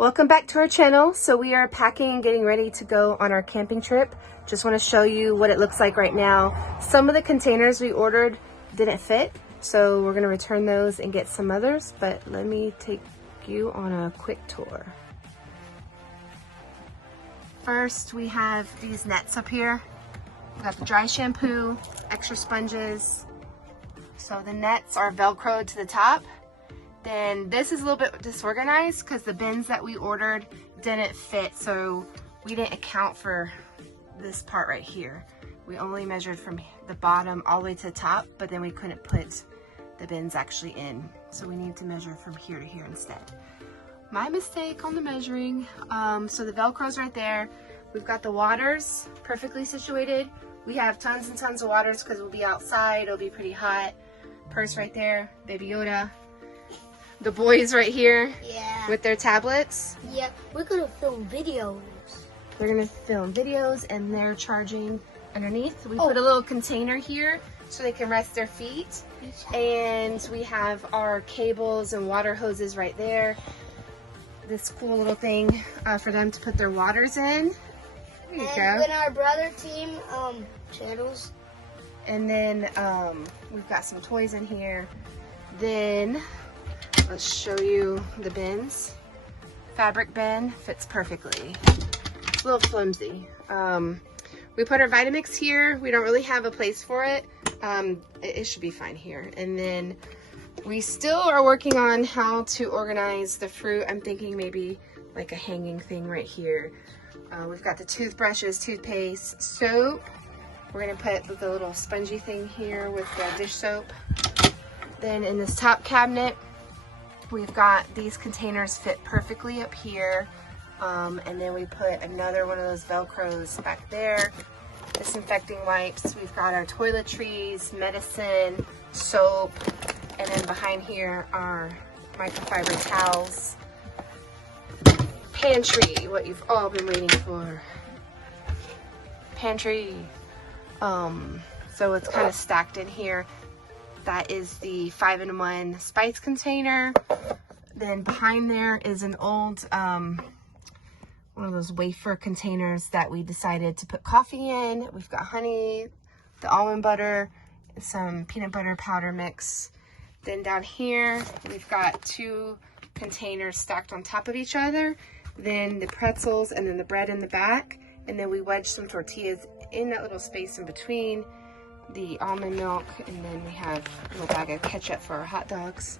Welcome back to our channel. So we are packing and getting ready to go on our camping trip. Just want to show you what it looks like right now. Some of the containers we ordered didn't fit, so we're going to return those and get some others, but let me take you on a quick tour. First, we have these nets up here. We got the dry shampoo, extra sponges. So the nets are Velcroed to the top. Then this is a little bit disorganized because the bins that we ordered didn't fit, so we didn't account for this part right here. We only measured from the bottom all the way to the top, but then we couldn't put the bins actually in, so we need to measure from here to here instead. My mistake on the measuring. So the Velcro's right there. We've got the waters perfectly situated. We have tons and tons of waters because we'll be outside, it'll be pretty hot. Purse right there, Baby Yoda. The boys right here, with their tablets. Yeah, we're gonna film videos. They're gonna film videos and they're charging underneath. We put a little container here so they can rest their feet. And we have our cables and water hoses right there. This cool little thing for them to put their waters in. There you go. And our brother team channels. And then we've got some toys in here. Then let's show you the bins. Fabric bin fits perfectly. It's a little flimsy. We put our Vitamix here. We don't really have a place for it. It should be fine here. And then we still are working on how to organize the fruit. I'm thinking maybe like a hanging thing right here. We've got the toothbrushes, toothpaste, soap. We're gonna put the little spongy thing here with the dish soap. Then in this top cabinet, we've got these containers fit perfectly up here. And then we put another one of those Velcros back there. Disinfecting wipes. We've got our toiletries, medicine, soap. And then behind here are microfiber towels. Pantry, what you've all been waiting for. Pantry. So it's kind of stacked in here. That is the 5-in-1 spice container. Then behind there is an old, one of those wafer containers that we decided to put coffee in. We've got honey, the almond butter, some peanut butter powder mix. Then down here, we've got 2 containers stacked on top of each other. Then the pretzels and then the bread in the back. And then we wedged some tortillas in that little space in between. The almond milk, and then we have a little bag of ketchup for our hot dogs.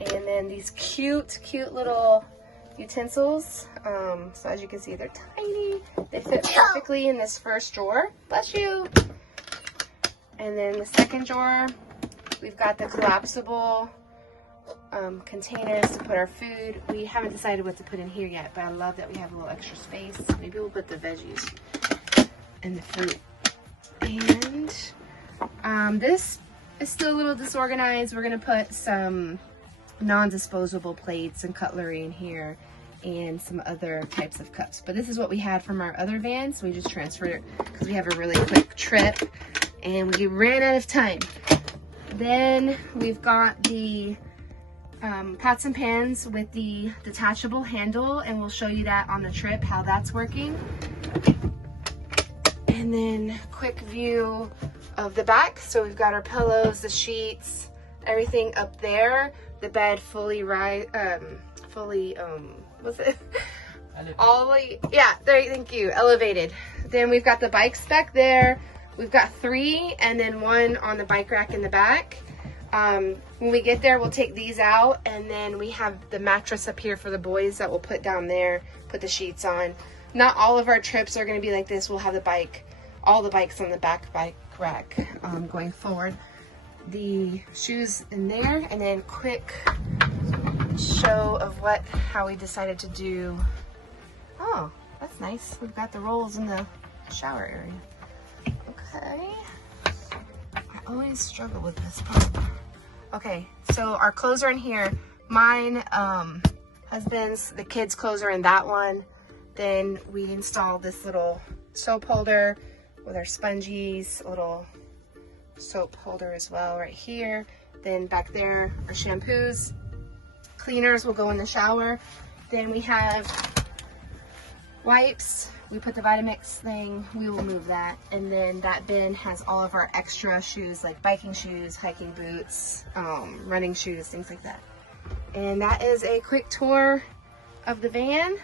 And then these cute little utensils. So as you can see, they're tiny. They fit perfectly in this first drawer. Bless you. And then the second drawer, we've got the collapsible containers to put our food. We haven't decided what to put in here yet, but I love that we have a little extra space. Maybe we'll put the veggies and the fruit. And this is still a little disorganized. We're gonna put some non-disposable plates and cutlery in here and some other types of cups. But this is what we had from our other van, so we just transferred it because we have a really quick trip and we ran out of time. Then we've got the pots and pans with the detachable handle, and we'll show you that on the trip, how that's working. And then quick view of the back. So we've got our pillows, the sheets, everything up there. The bed fully what's it? Thank you, elevated. Then we've got the bikes back there. We've got 3 and then 1 on the bike rack in the back. When we get there, we'll take these out, and then we have the mattress up here for the boys that we'll put down there, put the sheets on. Not all of our trips are going to be like this. We'll have all the bikes on the back bike rack going forward. The shoes in there, and then quick show of how we decided to do. Oh, that's nice. We've got the rolls in the shower area. Okay. I always struggle with this part. Okay, so our clothes are in here. Mine, husband's, the kids' clothes are in that one. Then we installed this little soap holder with our spongies, a little soap holder as well right here. Then back there are shampoos. Cleaners will go in the shower. Then we have wipes. We put the Vitamix thing, we will move that. And then that bin has all of our extra shoes, like biking shoes, hiking boots, running shoes, things like that. And that is a quick tour of the van.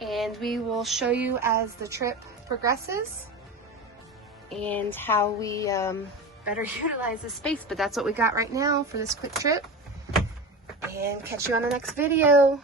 And we will show you as the trip progresses and how we better utilize the space. But that's what we got right now for this quick trip. And catch you on the next video.